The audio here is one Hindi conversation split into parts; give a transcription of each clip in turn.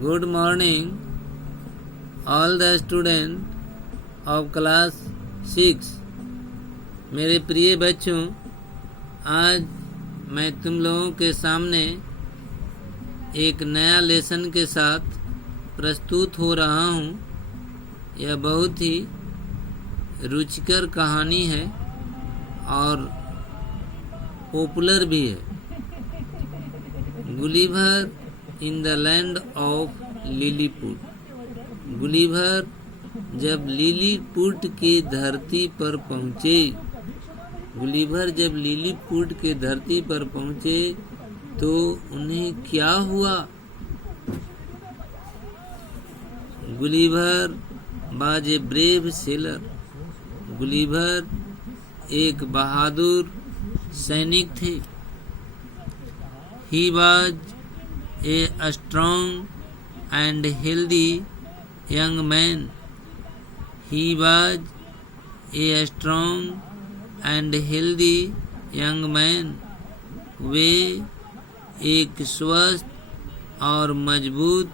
Good morning, all the students of class 6। मेरे प्रिय बच्चों, आज मैं तुम लोगों के सामने एक नया लेसन के साथ प्रस्तुत हो रहा हूँ। यह बहुत ही रुचिकर कहानी है और पॉपुलर भी है। Gulliver in the land of Lilliput. Gulliver जब लिलीपुट की धरती पर पहुँचे, गुलिवर जब लिलीपुट के धरती पर पहुँचे तो उन्हें क्या हुआ? Gulliver was a brave seller. Gulliver एक बहादुर सैनिक थे। He was a strong and healthy young man. He was a strong and healthy young man. वे एक स्वस्थ और मजबूत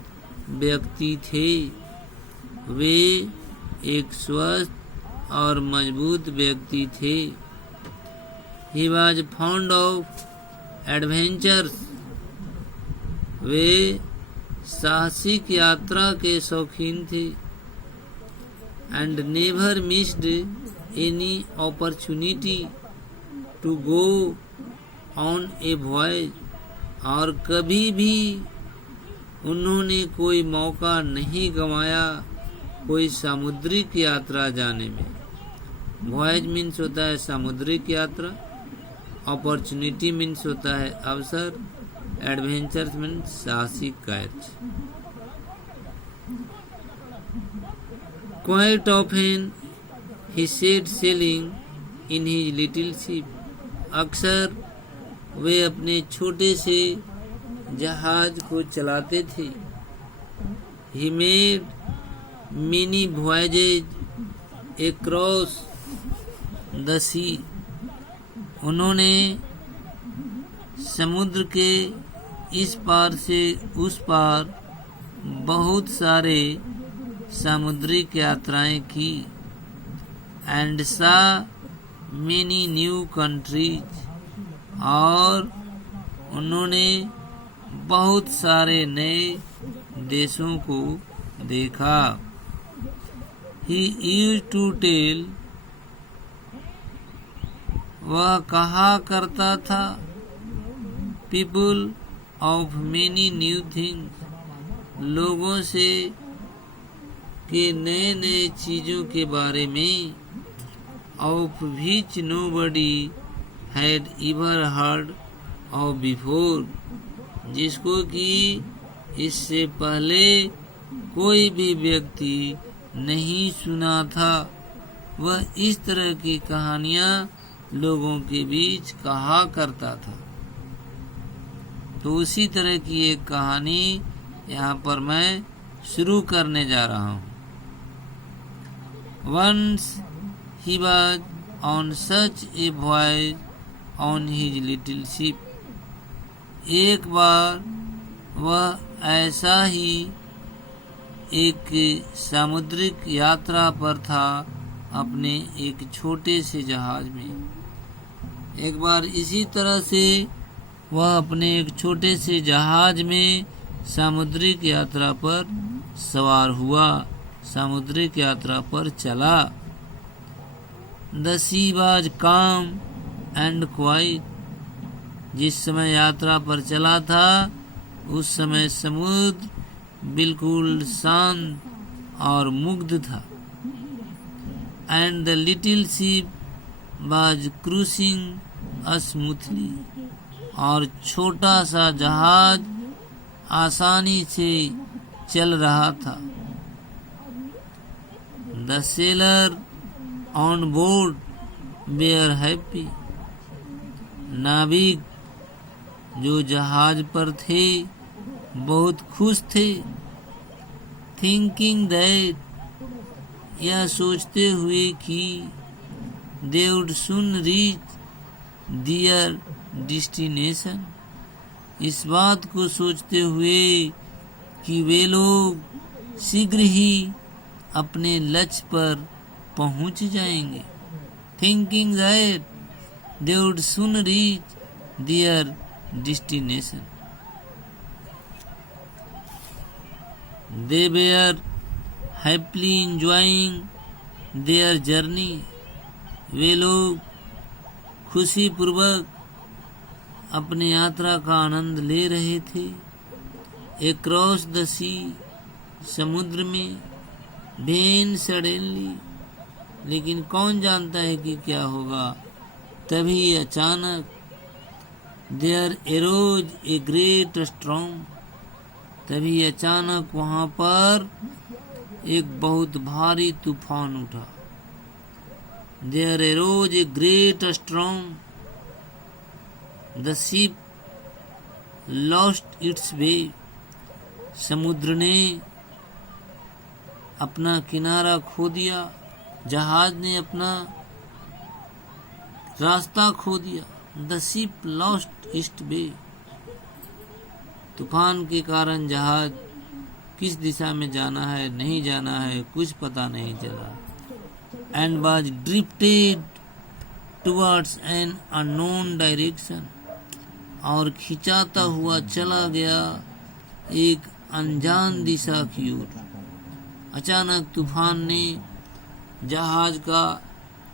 व्यक्ति थे। वे एक स्वस्थ और मजबूत व्यक्ति थे। He was fond of adventures। वे साहसिक यात्रा के शौकीन थे। And never missed any opportunity to go on a voyage. और कभी भी उन्होंने कोई मौका नहीं गंवाया कोई सामुद्रिक यात्रा जाने में। वॉयज मीन्स होता है सामुद्रिक यात्रा, अपॉर्चुनिटी मीन्स होता है अवसर, एडवेंचर्स मीन्स साहसिक कार्य। Quite often he said sailing in his little ship. अक्सर वे अपने छोटे से जहाज को चलाते थे। He made many voyages across the sea. उन्होंने समुद्र के इस पार से उस पार बहुत सारे सामुद्रिक यात्राएं की। एंड सा मेनी न्यू कंट्रीज। और उन्होंने बहुत सारे नए देशों को देखा। He used to tell. वह कहा करता था, people of many new things. लोगों से के नए नए चीज़ों के बारे में। Of which nobody had ever heard of before. जिसको कि इससे पहले कोई भी व्यक्ति नहीं सुना था। वह इस तरह की कहानियाँ लोगों के बीच कहा करता था। तो उसी तरह की एक कहानी यहाँ पर मैं शुरू करने जा रहा हूँ। Once he was on such a voyage on his little ship। एक बार वह ऐसा ही एक सामुद्रिक यात्रा पर था अपने एक छोटे से जहाज में। एक बार इसी तरह से वह अपने एक छोटे से जहाज में सामुद्रिक यात्रा पर सवार हुआ, सामुद्रिक यात्रा पर चला। द सी वाज काम एंड क्वाइट। जिस समय यात्रा पर चला था उस समय समुद्र बिल्कुल शांत और मुग्ध था। And the little ship was cruising smoothly. और छोटा सा जहाज आसानी से चल रहा था। The sailor on board were happy. नाविक जो जहाज पर थे बहुत खुश थे। थिंकिंग दैट, यह सोचते हुए कि they would soon reach their destination. इस बात को सोचते हुए कि वे लोग शीघ्र ही अपने लक्ष्य पर पहुंच जाएंगे। Thinking that they would soon reach their destination. They were happily enjoying their journey. वे लोग खुशी पूर्वक अपनी यात्रा का आनंद ले रहे थे। Across the sea, समुद्र में, then suddenly, लेकिन कौन जानता है कि क्या होगा। तभी अचानक there arose a great storm. तभी अचानक वहां पर एक बहुत भारी तूफान उठा। There arose a great storm. The ship lost its way. समुद्र ने अपना किनारा खो दिया, जहाज ने अपना रास्ता खो दिया। The ship lost its way. तूफान के कारण जहाज किस दिशा में जाना है, नहीं जाना है, कुछ पता नहीं चला। And was drifted towards an unknown direction. और खिंचाता हुआ चला गया एक अनजान दिशा की ओर। अचानक तूफान ने जहाज का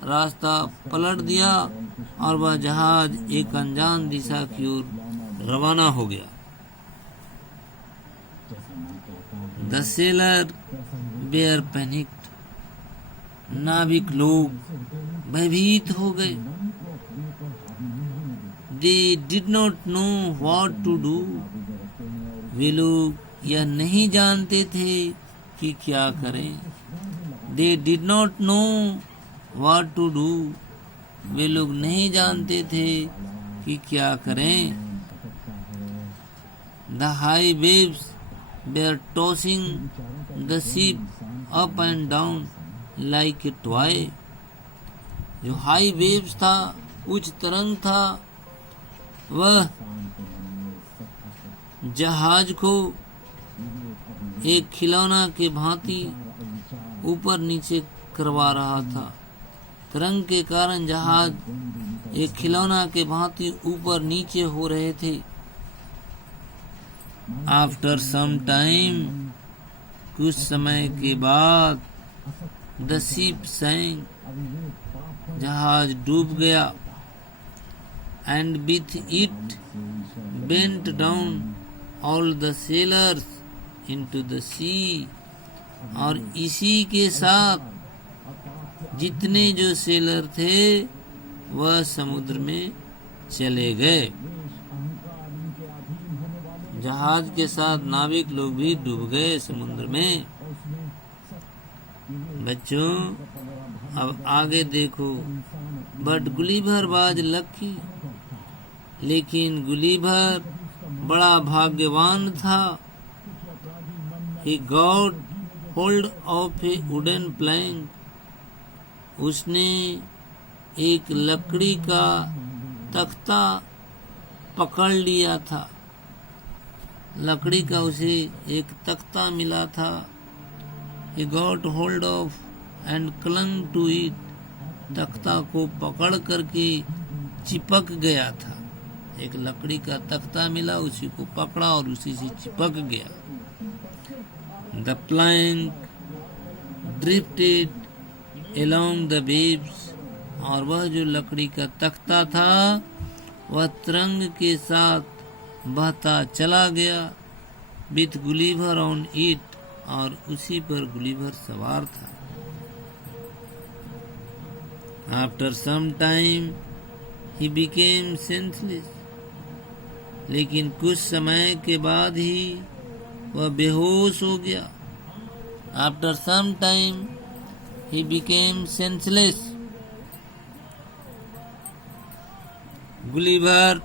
रास्ता पलट दिया और वह जहाज एक अनजान दिशा की ओर रवाना हो गया। The sailor were panicked. नाविक लोग भयभीत हो गए। They did not know what to do. वे लोग यह नहीं जानते थे कि क्या करें। They did not know what to do. वे लोग नहीं जानते थे कि क्या करें। The high waves were tossing the ship up and down like a toy. जो हाई वेव्स था, उच्च तरंग था, वह जहाज को एक खिलौना के भांति ऊपर नीचे करवा रहा था। तरंग के कारण जहाज एक खिलौना के भांति ऊपर नीचे हो रहे थे। After some time, कुछ समय के बाद, the ship sank, जहाज डूब गया। And with it bent down all the sailors into the sea. और इसी के साथ जितने जो सेलर थे वह समुद्र में चले गए। जहाज के साथ नाविक लोग भी डूब गए समुद्र में। बच्चों, अब आगे देखो। बट गुलीभर वाज लकी, लेकिन गुलीभर बड़ा भाग्यवान था। He got hold of a wooden plank. उसने एक लकड़ी का तख्ता पकड़ लिया था। लकड़ी का उसे एक तख्ता मिला था। He got hold of and clung to it. तख्ता को पकड़ करके चिपक गया था। एक लकड़ी का तख्ता मिला, उसी को पकड़ा और उसी से चिपक गया। The plank drifted along the waves. और वह जो लकड़ी का तख्ता था वह तरंग के साथ बहता चला गया। With Gulliver on it. और उसी पर गुलीभर सवार था। After some time he became senseless. लेकिन कुछ समय के बाद ही वह बेहोश हो गया। After some time he became senseless. Gulliver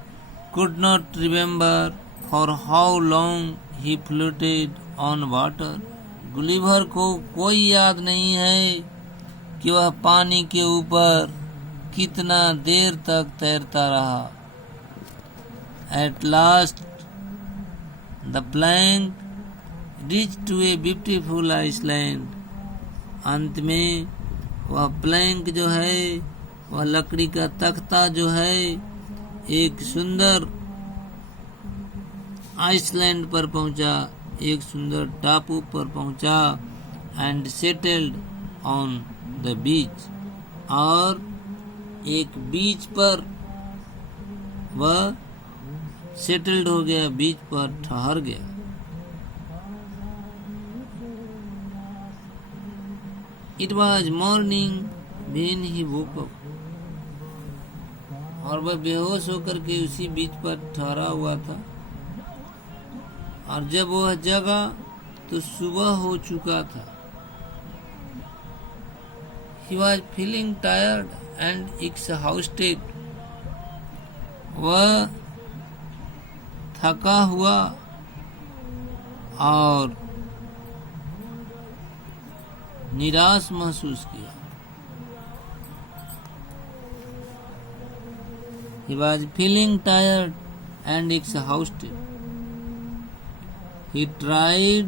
could not remember for how long he floated on water. गुलीभर को कोई याद नहीं है कि वह पानी के ऊपर कितना देर तक तैरता रहा। At last the plank reach to a beautiful island. अंत में वह प्लैंक जो है, वह लकड़ी का तख्ता जो है, एक सुंदर आइसलैंड पर पहुंचा, एक सुंदर टापू पर पहुंचा। And settled on the beach, और एक बीच पर वह सेटल्ड हो गया, बीच पर ठहर गया। It was morning when he woke up, और वह बेहोश होकर के उसी बीच पर ठहरा हुआ था, और जब वह जगा तो सुबह हो चुका था। He was feeling tired and exhausted. वह थका हुआ और निराश महसूस किया। He was feeling tired and exhausted. He tried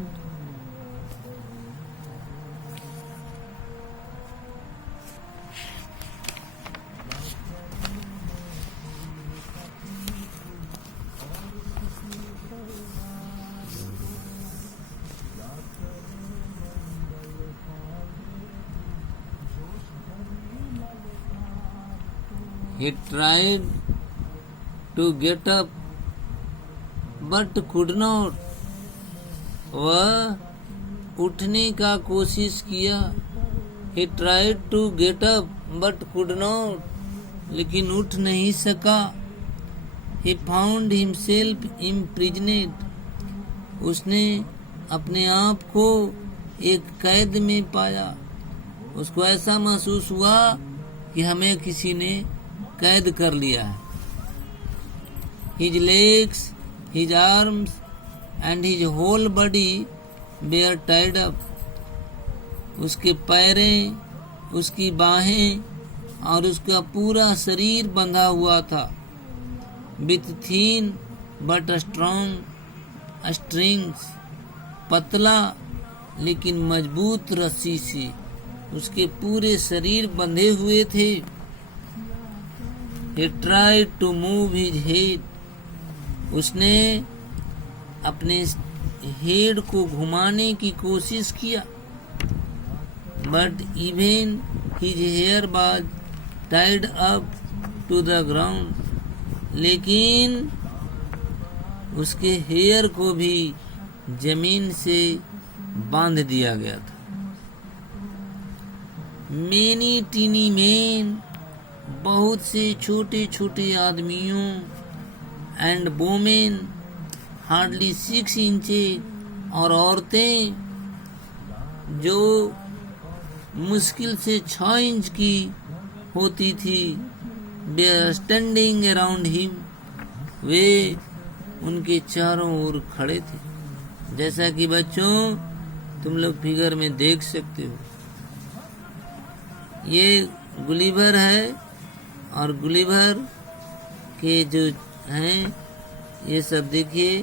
to get up but could not. वह उठने का कोशिश किया। He tried to get up but could not. लेकिन उठ नहीं सका। He found himself imprisoned. उसने अपने आप को एक कैद में पाया। उसको ऐसा महसूस हुआ कि हमें किसी ने कैद कर लिया है। His legs, his arms and his whole body were tied up. उसके पैरें, उसकी बाहें और उसका पूरा शरीर बंधा हुआ था। With thin but strong strings, पतला लेकिन मजबूत रस्सी से उसके पूरे शरीर बंधे हुए थे। He tried to move his head. उसने अपने हेड को घुमाने की कोशिश किया। But even his hair was tied up to the ground. लेकिन उसके हेयर को भी जमीन से बांध दिया गया था। Many teeny men, बहुत से छोटे छोटे आदमियों, एंड वोमेन हार्डली 6 इंचेस, और औरतें जो मुश्किल से 6 इंच की होती थी, they are standing around him, वे उनके चारों ओर खड़े थे। जैसा कि बच्चों तुम लोग फिगर में देख सकते हो, ये गुलिवर है, और गुलिवर के जो हैं ये सब देखिए,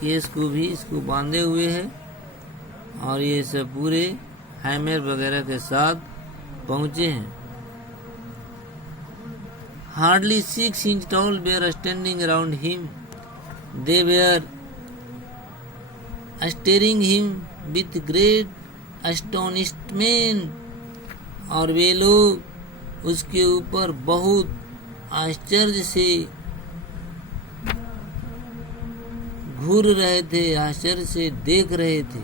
केस को भी इसको बांधे हुए है, और ये सब पूरे हैमर वगैरह के साथ पहुंचे हैं। Hardly 6 inch tall were standing around him, they were staring him with great astonishment, और वे लोग उसके ऊपर बहुत आश्चर्य से घूर रहे थे, आश्चर्य से देख रहे थे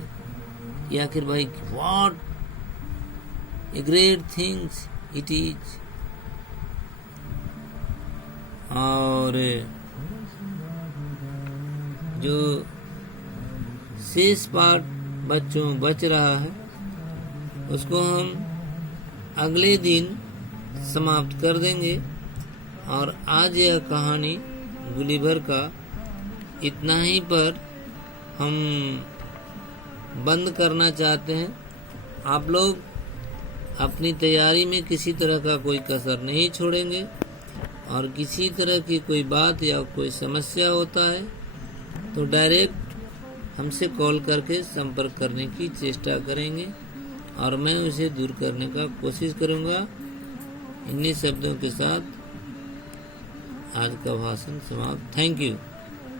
कि आखिर भाई what a great things it is. और जो शेष पार्ट बच्चों बच रहा है उसको हम अगले दिन समाप्त कर देंगे। और आज यह कहानी गुलिवर का इतना ही पर हम बंद करना चाहते हैं। आप लोग अपनी तैयारी में किसी तरह का कोई कसर नहीं छोड़ेंगे, और किसी तरह की कोई बात या कोई समस्या होता है तो डायरेक्ट हमसे कॉल करके संपर्क करने की चेष्टा करेंगे और मैं उसे दूर करने का कोशिश करूंगा। इन्हीं शब्दों के साथ आज का भाषण समाप्त। Thank you.